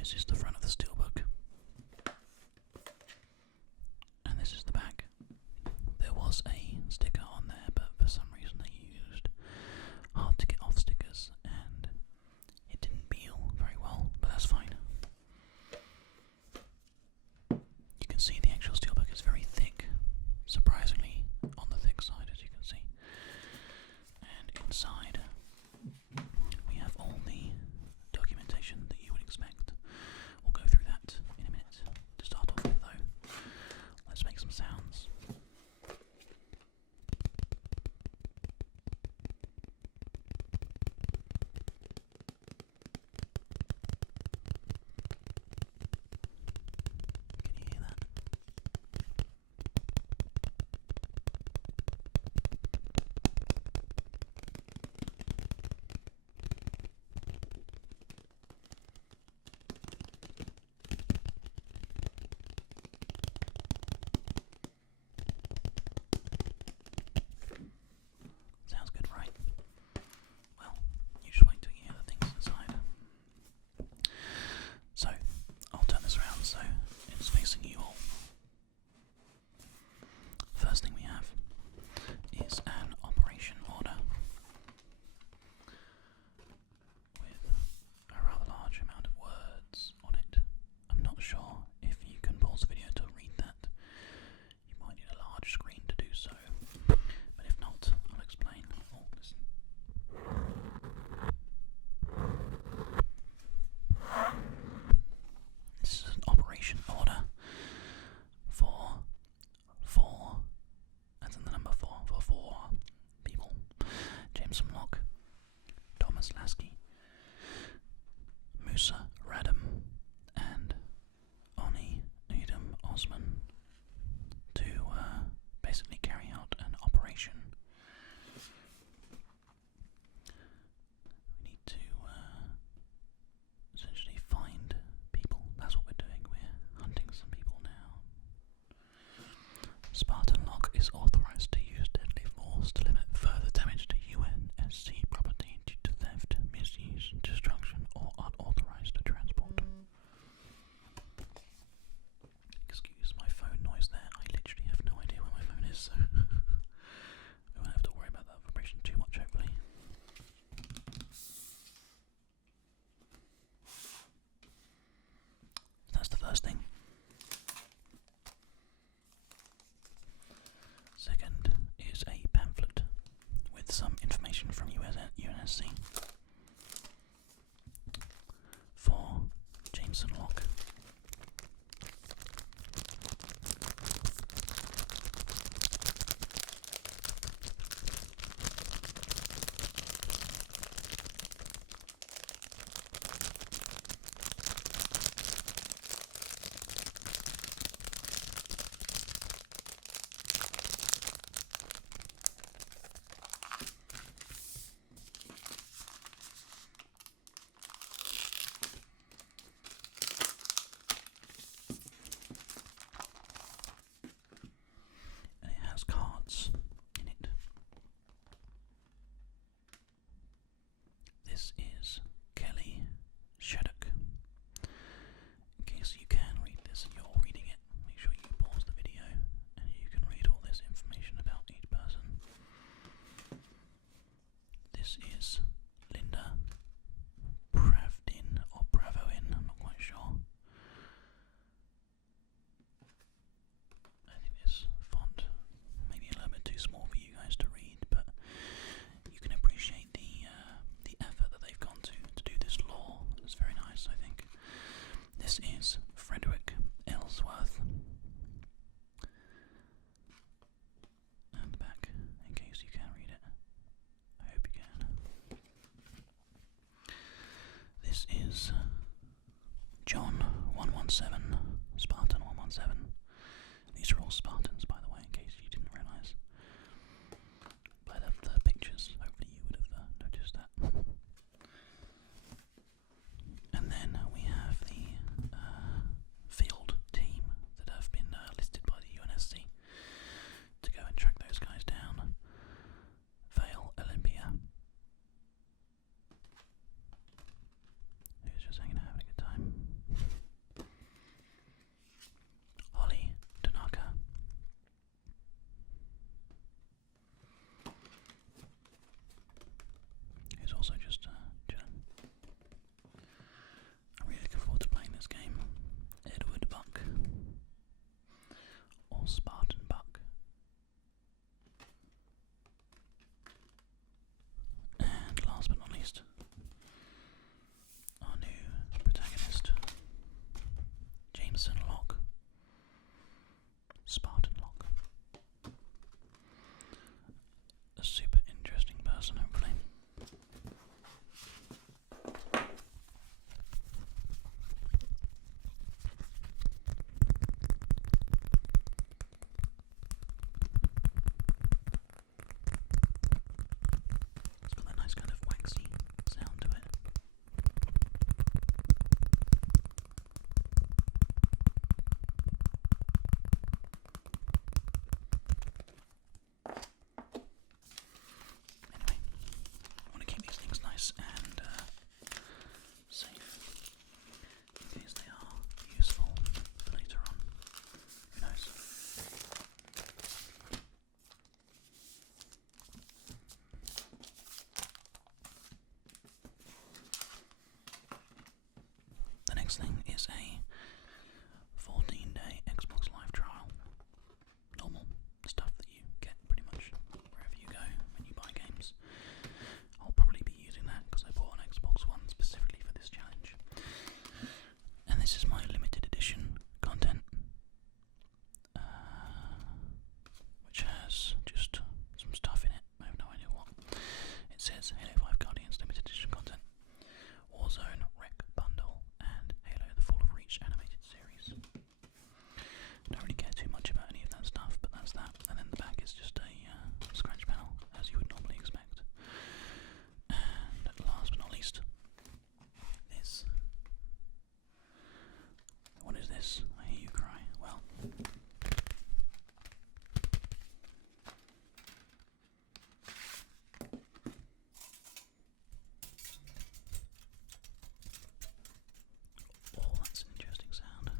This is the front of the steelbook, and this is the back. There was a sticker on there, but for some reason they used hard to get off stickers, and it didn't peel very well, but that's fine. You can see the actual steelbook is very thick, surprisingly on the thick side, as you can see. And inside we have all the documentation that you would expect. We'll go through that in a minute. To start off with though, let's make some sounds. Can you hear that? Sounds good, right? Well, you just wait till you hear the things inside. So, I'll turn this around so it's facing you all. First thing we have is an operation order with a rather large amount of words on it. I'm not sure if you can pause the video to read that. You might need a large screen to do so, but if not, I'll explain. Oh, listen. This is an operation order for four, that's in the number four, for four people. Jameson Locke, Thomas Lasky, Musa Radam, and Oni Edom Osman to basically carry out an operation. We need to essentially find people. That's what we're doing. We're hunting some people now. Spartan Locke is authorized to use deadly force to limit further damage to UNSC property due to theft, misuse, destruction, or unauthorized transport. Excuse my phone noise there. I literally have no idea where my phone is, so we won't have to worry about that vibration too much, hopefully. That's the first thing. Second is a pamphlet with some information from UNSC for Jameson Locke. And it has cards in it. This is Kelly Shaddock. In case you can read this and you're reading it, make sure you pause the video and you can read all this information about each person. This is Linda Pravdin or Bravoin, I'm not quite sure. I think this font may be a little bit too small for you guys to read, but you can appreciate the effort that they've gone to do this law. It's very nice, I think. This is Frederick Ellsworth. And the back, in case you can read it. I hope you can. This is John 117, Spartan 117. These are all Spartans, by the way, in case you didn't realise. By the pictures, hopefully you would have noticed that. And then we have the field team that have been listed by the UNSC to go and track those guys down. Vale Olympia, who's just hanging out having a good time. next thing is a 14-day Xbox Live trial. Normal stuff that you get pretty much wherever you go when you buy games. I'll probably be using that because I bought an Xbox One specifically for this challenge. And this is my limited edition content, which has just some stuff in it. I have no idea what. It says Halo 5 Guardians limited edition content, Warzone Rec Bundle, and Halo The Fall of Reach animated series. Don't really care too much about any of that stuff, but that's that. And then the back is just a scratch panel, as you would normally expect. And last but not least, this. What is this? I hear you cry. Well, oh, that's an interesting sound.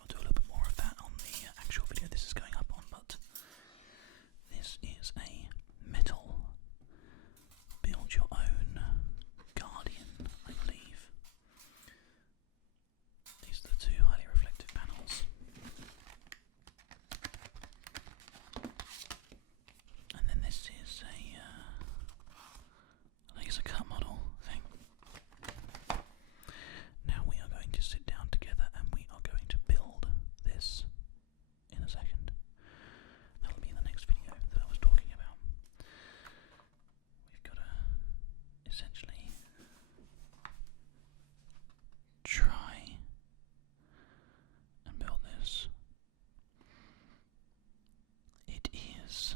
I'll do a little bit more of that on the actual video this is going up on, but this is a metal build your own Guardian, I believe. These are the two highly reflective panels. And then this is a laser cut model thing. Now we are going to sit down together and we are going to build this in a second. That'll be in the next video that I was talking about. We've got to essentially try and build this. It is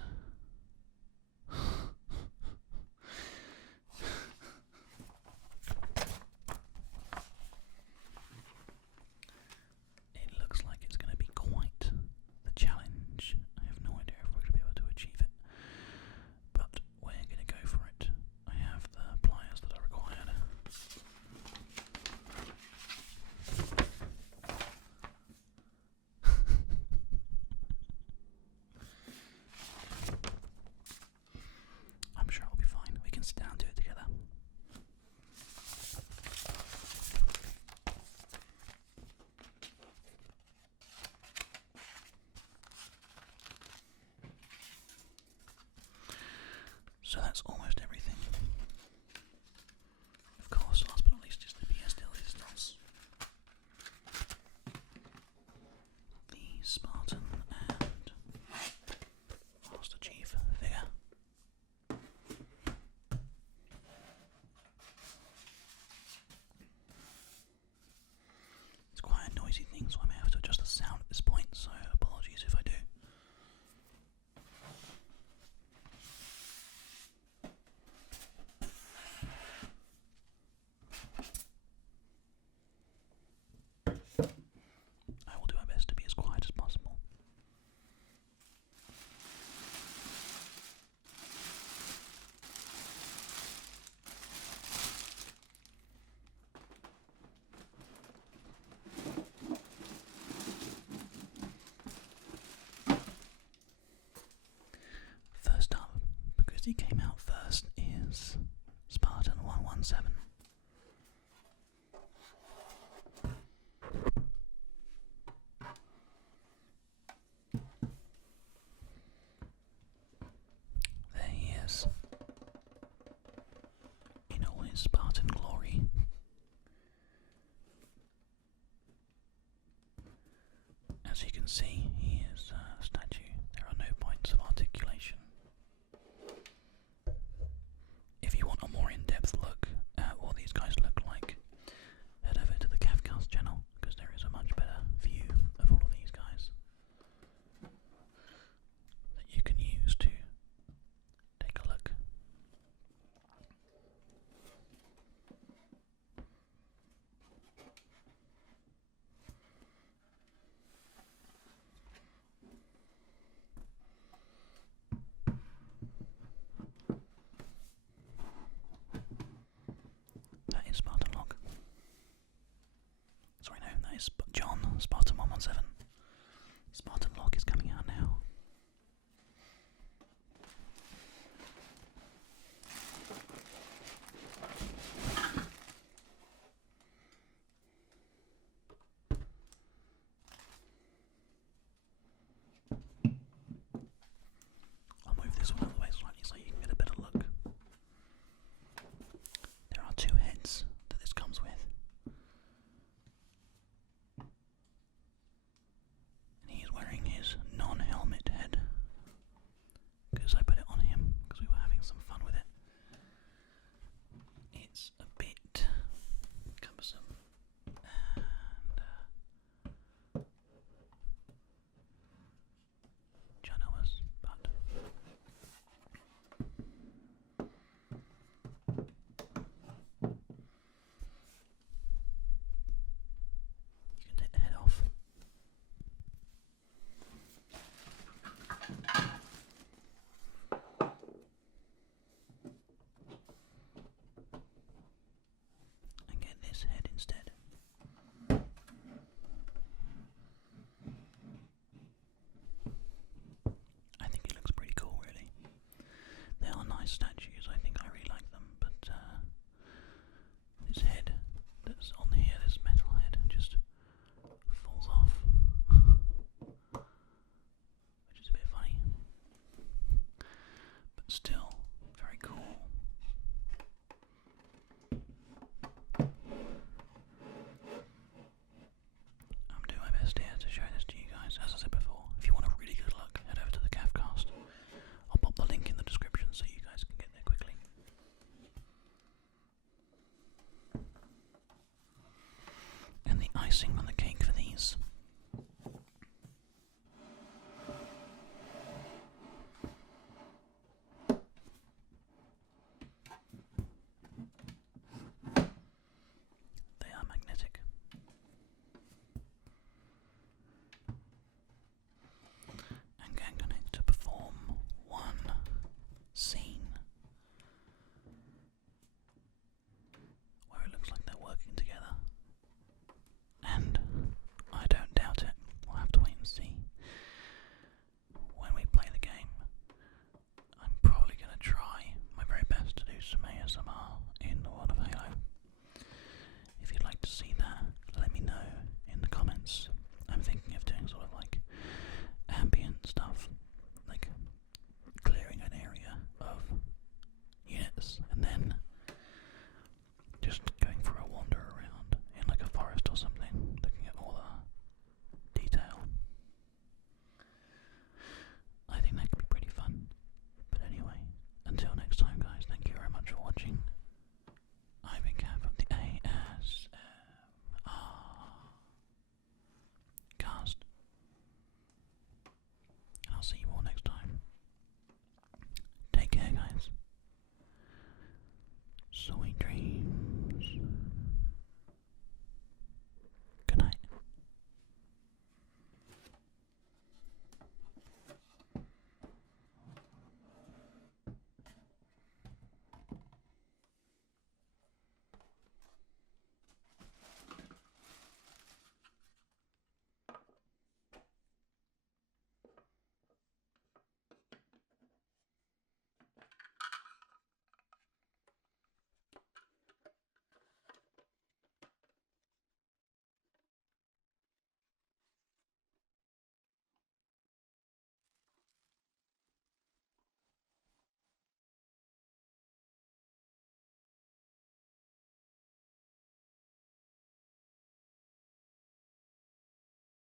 it looks like it's going to be quite the challenge. I have no idea if we're going to be able to achieve it, but we're going to go for it. I have the pliers that are required. I'm sure it'll be fine. We can sit down and do it together. So that's almost everything. Of course, last but not least is the PS Resistance. The Spartan and Master Chief figure. It's quite a noisy thing, so I may have to adjust the sound at this point, so apologies if I do. I will do my best to be as quiet as possible. First up, because he came out first, is Spartan 117. There he is, in all his Spartan glory. As you can see, he is a statue. There are no points of articulation. If you want a more in-depth look at what these guys look like, head over to the Cavcast channel, because there is a much better view of all of these guys that you can use to take a look. That is John, Spartan 117. Spartan Lock is coming out now. I'll move this one out of the way slightly so you can get a better look. There are two heads that this comes with. And he is wearing his non-helmet head. Because I put it on him because we were having some fun with it. It's a bit cumbersome and ginormous, but you can take the head off. And get this head instead. I think it looks pretty cool, really. They are nice statues, I think I really like them, but this head that's on here, this metal head, just falls off. Which is a bit funny. But still,